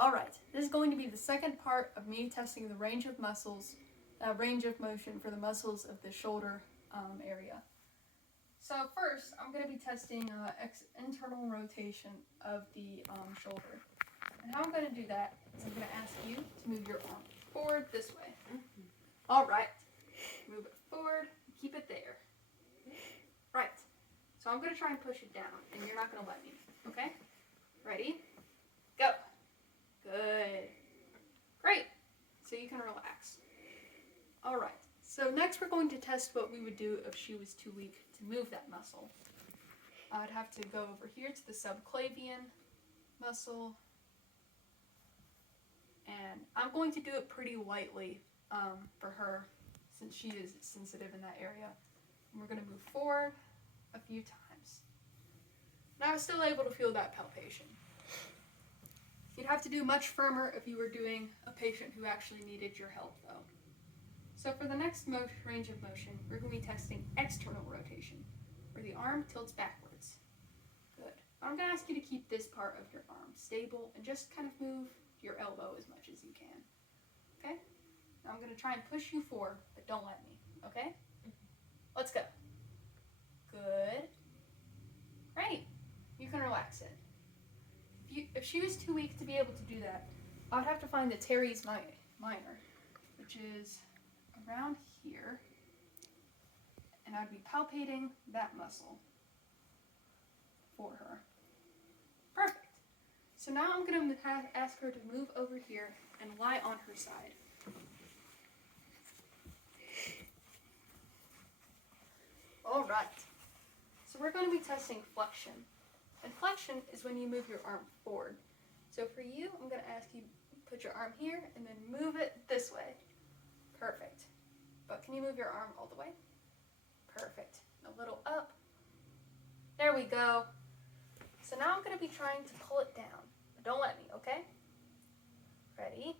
Alright, this is going to be the second part of me testing the range of motion for the muscles of the shoulder area. So first, I'm going to be testing internal rotation of the shoulder. And how I'm going to do that is I'm going to ask you to move your arm forward this way. Alright, move it forward, keep it there. Right, so I'm going to try and push it down, and you're not going to let me, okay? Ready? Go. Good. Great. So you can relax. Alright, so next we're going to test what we would do if she was too weak to move that muscle. I'd have to go over here to the subclavian muscle, and I'm going to do it pretty lightly for her since she is sensitive in that area. And we're going to move forward a few times. Now I'm still able to feel that palpation. You'd have to do much firmer if you were doing a patient who actually needed your help, though. So for the next range of motion, we're going to be testing external rotation, where the arm tilts backwards. Good. I'm going to ask you to keep this part of your arm stable and just kind of move your elbow as much as you can. Okay? Now I'm going to try and push you forward, but don't let me. Okay? Let's go. Good. Great. You can relax it. If she was too weak to be able to do that, I would have to find the teres minor, which is around here, and I'd be palpating that muscle for her. Perfect. So now I'm going to ask her to move over here and lie on her side. All right. So we're going to be testing flexion. And flexion is when you move your arm forward. So for you, I'm going to ask you to put your arm here and then move it this way. Perfect. But can you move your arm all the way? Perfect. A little up. There we go. So now I'm going to be trying to pull it down. But don't let me, okay? Ready?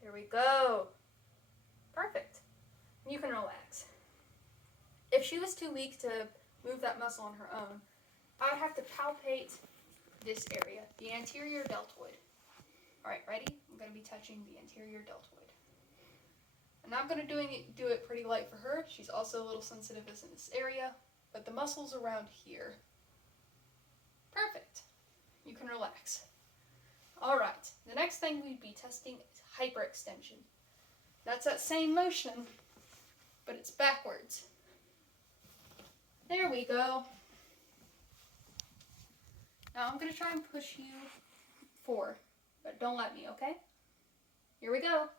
There we go. Perfect. You can relax. If she was too weak to move that muscle on her own, I would have to palpate this area, the anterior deltoid. Alright, ready? I'm going to be touching the anterior deltoid. And I'm going to do it pretty light for her. She's also a little sensitive in this area, but the muscles around here. Perfect. You can relax. Alright, the next thing we'd be testing is hyperextension. That's that same motion, but it's backwards. There we go. Now I'm going to try and push you forward, but don't let me, okay? Here we go.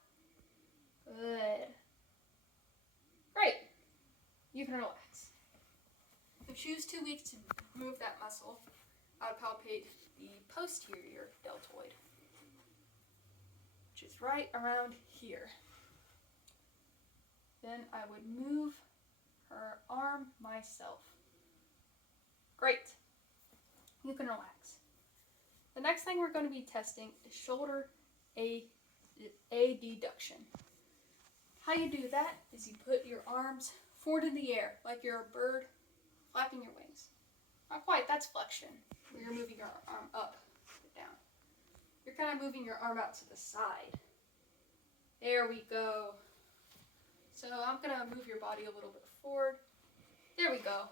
Good. Great. You can relax. If she was too weak to move that muscle, I would palpate the posterior deltoid, which is right around here. Then I would move her arm myself. Great. You can relax. The next thing we're going to be testing is shoulder adduction. How you do that is you put your arms forward in the air like you're a bird flapping your wings. Not quite, that's flexion, where you're moving your arm up and down. You're kind of moving your arm out to the side. There we go. So I'm going to move your body a little bit forward. There we go.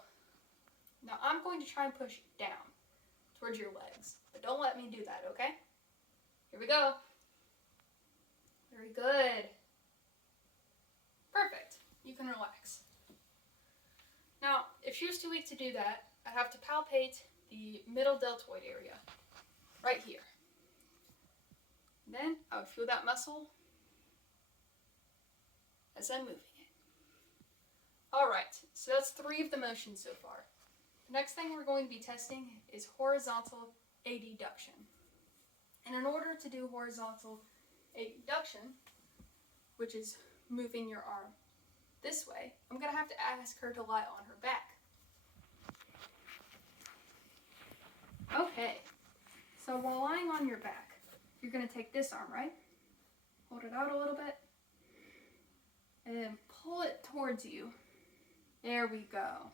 Now I'm going to try and push down towards your legs, but don't let me do that, okay? Here we go. Very good. Perfect. You can relax. Now, if she was too weak to do that, I'd have to palpate the middle deltoid area, right here. And then I would feel that muscle as I'm moving it. Alright, so that's 3 of the motions so far. The next thing we're going to be testing is horizontal adduction. And in order to do horizontal adduction, which is moving your arm this way, I'm going to have to ask her to lie on her back. Okay, so while lying on your back, you're going to take this arm, right? Hold it out a little bit, and then pull it towards you. There we go.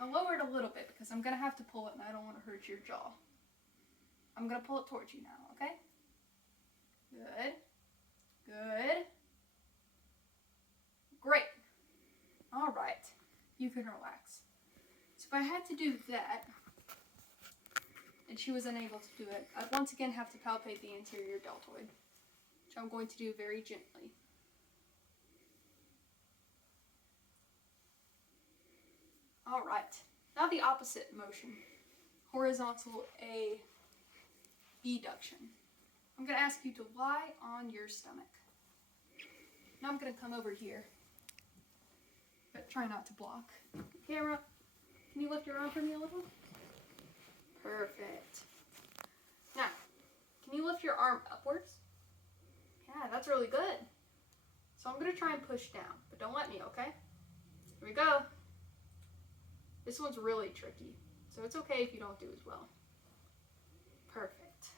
I'll lower it a little bit because I'm going to have to pull it and I don't want to hurt your jaw. I'm going to pull it towards you now, okay? Good. Good. Great. All right. You can relax. So if I had to do that, and she was unable to do it, I'd once again have to palpate the anterior deltoid, which I'm going to do very gently. All right. Now the opposite motion. Horizontal abduction. I'm going to ask you to lie on your stomach. Now I'm going to come over here, but try not to block. Camera, can you lift your arm for me a little? Perfect. Now, can you lift your arm upwards? Yeah, that's really good. So I'm going to try and push down, but don't let me, okay? Here we go. This one's really tricky, so it's okay if you don't do as well. Perfect.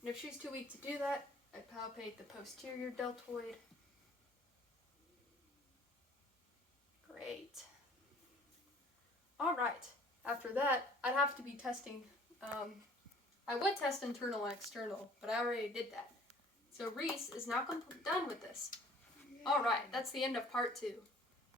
And if she's too weak to do that, I palpate the posterior deltoid. Great. All right. After that, I'd have to be testing. I would test internal and external, but I already did that. So Reese is now done with this. All right. That's the end of part 2.